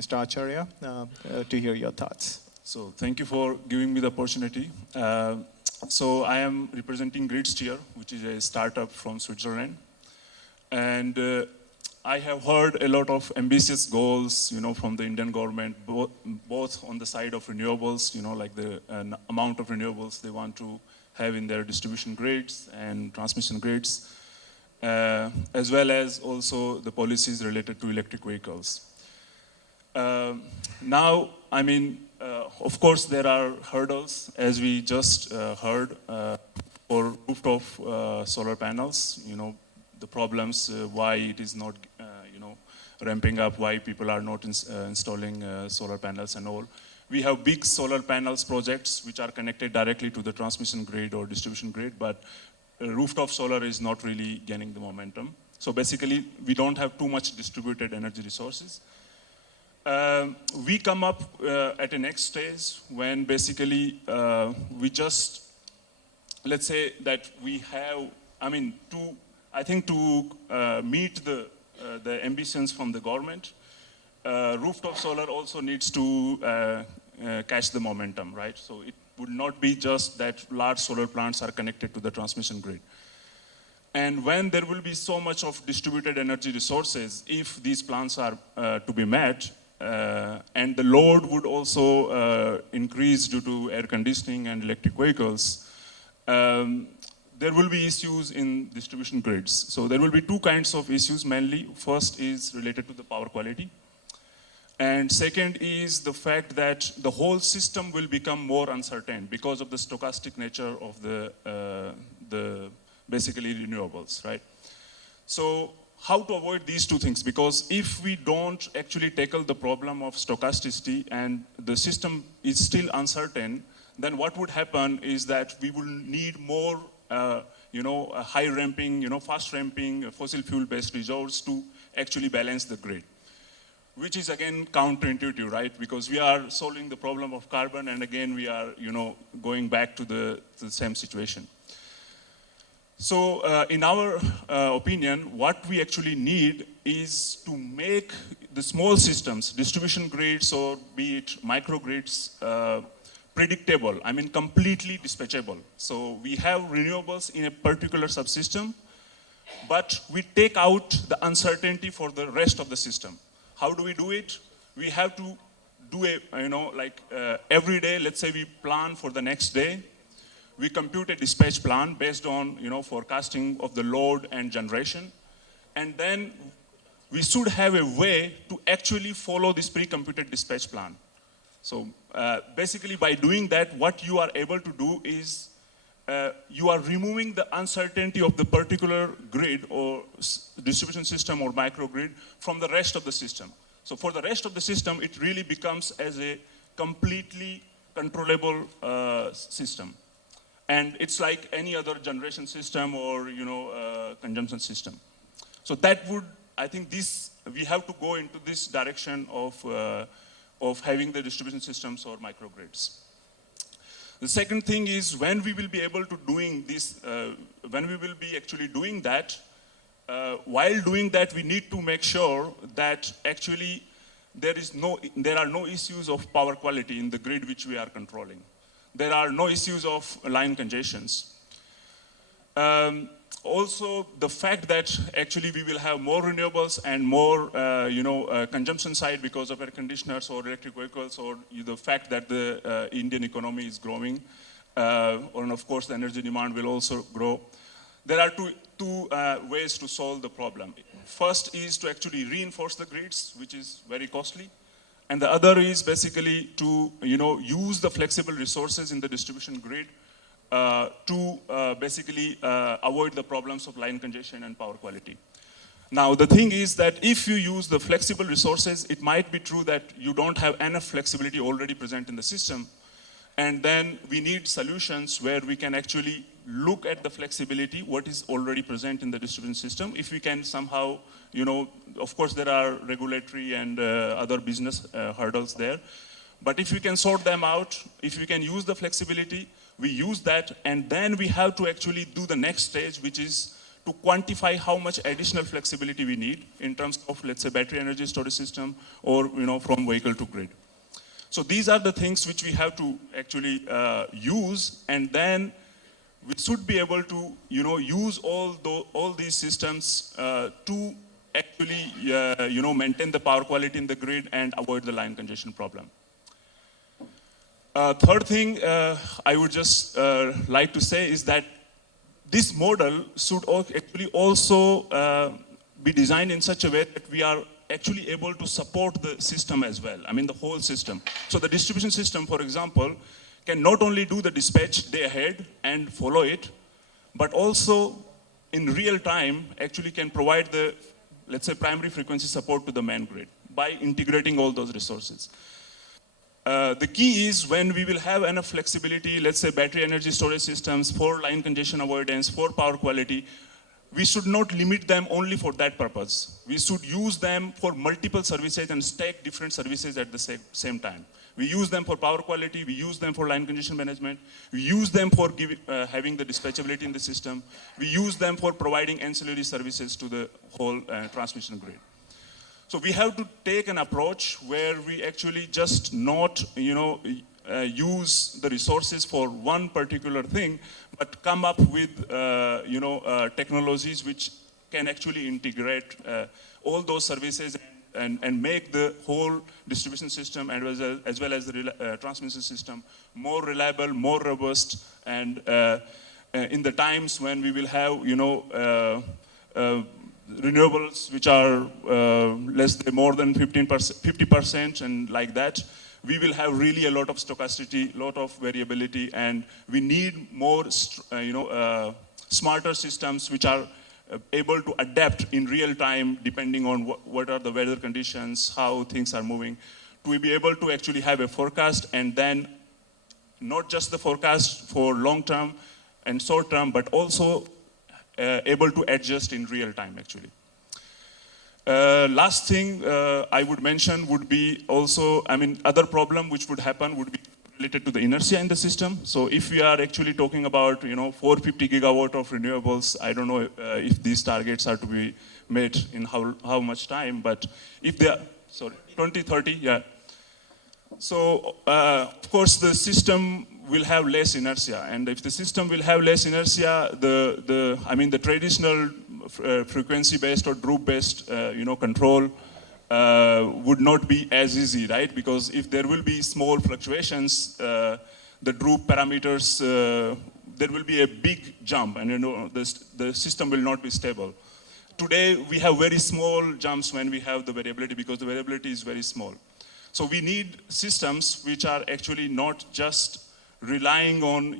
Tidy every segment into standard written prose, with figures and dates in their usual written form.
Mr. Acharya, to hear your thoughts. So thank you for giving me the opportunity. So I am representing Gridsteer, which is a startup from Switzerland. And I have heard a lot of ambitious goals, from the Indian government, both on the side of renewables, like the amount of renewables they want to have in their distribution grids and transmission grids, as well as also the policies related to electric vehicles. Now, of course, there are hurdles, as we just heard, for rooftop solar panels. The problems, why it is not, ramping up, why people are not installing solar panels and all. We have big solar panels projects which are connected directly to the transmission grid or distribution grid, but rooftop solar is not really gaining the momentum. So basically, we don't have too much distributed energy resources. We come up at a next stage when basically we just, let's say that we have, to meet the ambitions from the government, rooftop solar also needs to catch the momentum, right? So it would not be just that large solar plants are connected to the transmission grid. And when there will be so much of distributed energy resources, if these plants are to be met, and the load would also increase due to air conditioning and electric vehicles, there will be issues in distribution grids. So there will be two kinds of issues mainly. First is related to the power quality. And second is the fact that the whole system will become more uncertain because of the stochastic nature of the basically renewables, right? So how to avoid these two things? Because if we don't actually tackle the problem of stochasticity and the system is still uncertain, then what would happen is that we will need more high ramping, fast ramping fossil fuel based resource to actually balance the grid, which is again counterintuitive, right? Because we are solving the problem of carbon and again we are, going back to the same situation. So in our opinion, what we actually need is to make the small systems, distribution grids or be it microgrids, predictable, completely dispatchable. So we have renewables in a particular subsystem, but we take out the uncertainty for the rest of the system. How do we do it? We have to do every day, let's say we plan for the next day, we compute a dispatch plan based on, forecasting of the load and generation. And then we should have a way to actually follow this pre-computed dispatch plan. So basically by doing that, what you are able to do is you are removing the uncertainty of the particular grid or distribution system or microgrid from the rest of the system. So for the rest of the system, it really becomes as a completely controllable system. And it's like any other generation system or, consumption system. So that would, I think we have to go into this direction of having the distribution systems or microgrids. The second thing is when we will be able to doing this, when we will be actually doing that, while doing that, we need to make sure that actually there are no issues of power quality in the grid which we are controlling. There are no issues of line congestions. Also, the fact that actually we will have more renewables and more, consumption side because of air conditioners or electric vehicles, or the fact that the Indian economy is growing, and of course the energy demand will also grow. There are two ways to solve the problem. First is to actually reinforce the grids, which is very costly. And the other is basically to use the flexible resources in the distribution grid to basically avoid the problems of line congestion and power quality. Now the thing is that if you use the flexible resources, it might be true that you don't have enough flexibility already present in the system. And then we need solutions where we can actually look at the flexibility, what is already present in the distribution system. If we can somehow, of course there are regulatory and other business hurdles there. But if we can sort them out, if we can use the flexibility, we use that, and then we have to actually do the next stage, which is to to quantify how much additional flexibility we need in terms of, let's say, battery energy storage system or, from vehicle to grid. So these are the things which we have to actually use, and then we should be able to, use all these systems to actually, maintain the power quality in the grid and avoid the line congestion problem. Third thing I would just like to say is that this model should actually also be designed in such a way that we are actually able to support the system as well. I mean, the whole system. So the distribution system, for example, can not only do the dispatch day ahead and follow it, but also in real time actually can provide the, let's say, primary frequency support to the main grid by integrating all those resources. The key is when we will have enough flexibility, let's say battery energy storage systems for line congestion avoidance, for power quality, we should not limit them only for that purpose. We should use them for multiple services and stack different services at the same time. We use them for power quality, we use them for line congestion management, we use them for having the dispatchability in the system, we use them for providing ancillary services to the whole transmission grid. So we have to take an approach where we actually just not, use the resources for one particular thing, but come up with, technologies which can actually integrate all those services and make the whole distribution system as well as the transmission system more reliable, more robust, and in the times when we will have, renewables which are more than 50%, and like that, we will have really a lot of stochasticity, lot of variability, and we need more, smarter systems which are able to adapt in real time depending on what are the weather conditions, how things are moving, to be able to actually have a forecast, and then not just the forecast for long term and short term, but also able to adjust in real time actually. Last thing I would mention would be also, other problem which would happen would be related to the inertia in the system. So if we are actually talking about, 450 gigawatt of renewables, I don't know if these targets are to be met in how much time, but if they are, 2030, yeah. So of course the system will have less inertia, and if the system will have less inertia, the traditional frequency-based or droop-based, control would not be as easy, right? Because if there will be small fluctuations, the droop parameters, there will be a big jump, and the system will not be stable. Today we have very small jumps when we have the variability, because the variability is very small. So we need systems which are actually not just relying on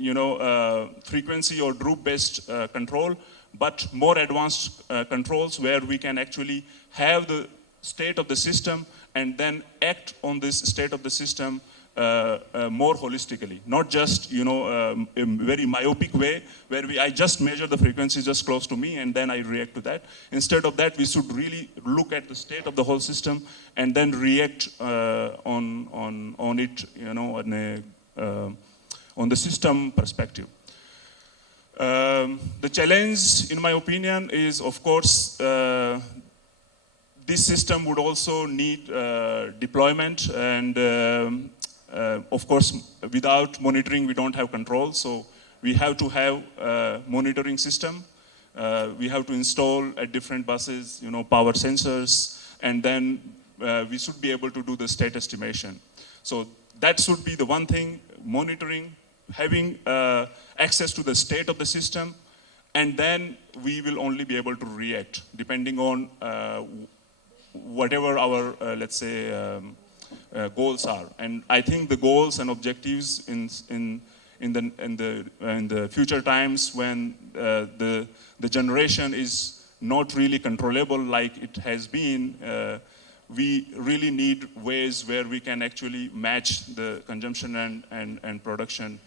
frequency or droop-based control, but more advanced controls where we can actually have the state of the system and then act on this state of the system more holistically, not just in a very myopic way where I just measure the frequency just close to me and then I react to that. Instead of that, we should really look at the state of the whole system and then react on it, on the system perspective. The challenge, in my opinion, is of course this system would also need deployment, and of course without monitoring we don't have control, so we have to have a monitoring system. We have to install at different buses power sensors, and then we should be able to do the state estimation. So that should be the one thing: monitoring, having access to the state of the system, and then we will only be able to react depending on whatever our, let's say, goals are. And I think the goals and objectives in the future times when the generation is not really controllable like it has been, we really need ways where we can actually match the consumption and production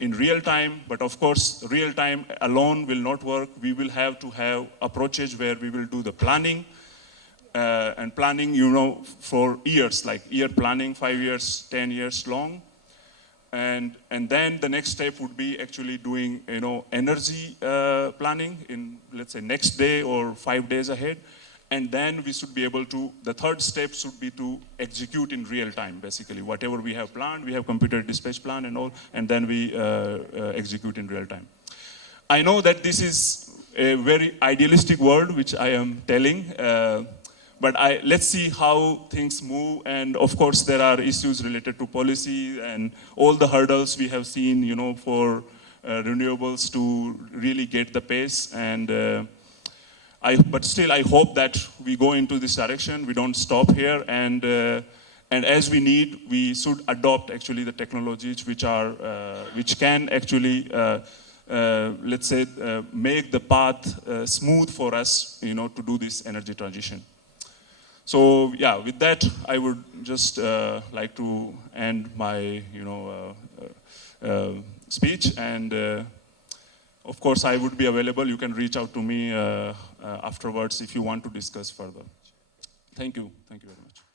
in real time. But of course, real time alone will not work. We will have to have approaches where we will do the planning, and planning, for years, like year planning, 5 years, 10 years long. And then the next step would be actually doing, energy planning in, let's say, next day or 5 days ahead. And then we should be able to, the third step should be to execute in real time, basically. Whatever we have planned, we have computer dispatch plan and all, and then we execute in real time. I know that this is a very idealistic world, which I am telling, but let's see how things move. And of course, there are issues related to policy and all the hurdles we have seen, for renewables to really get the pace. And but still, I hope that we go into this direction. We don't stop here. And as we need, we should adopt actually the technologies which can actually, let's say, make the path smooth for us, to do this energy transition. So yeah, with that, I would just like to end my, speech. And of course, I would be available. You can reach out to me afterwards if you want to discuss further. Thank you. Thank you very much.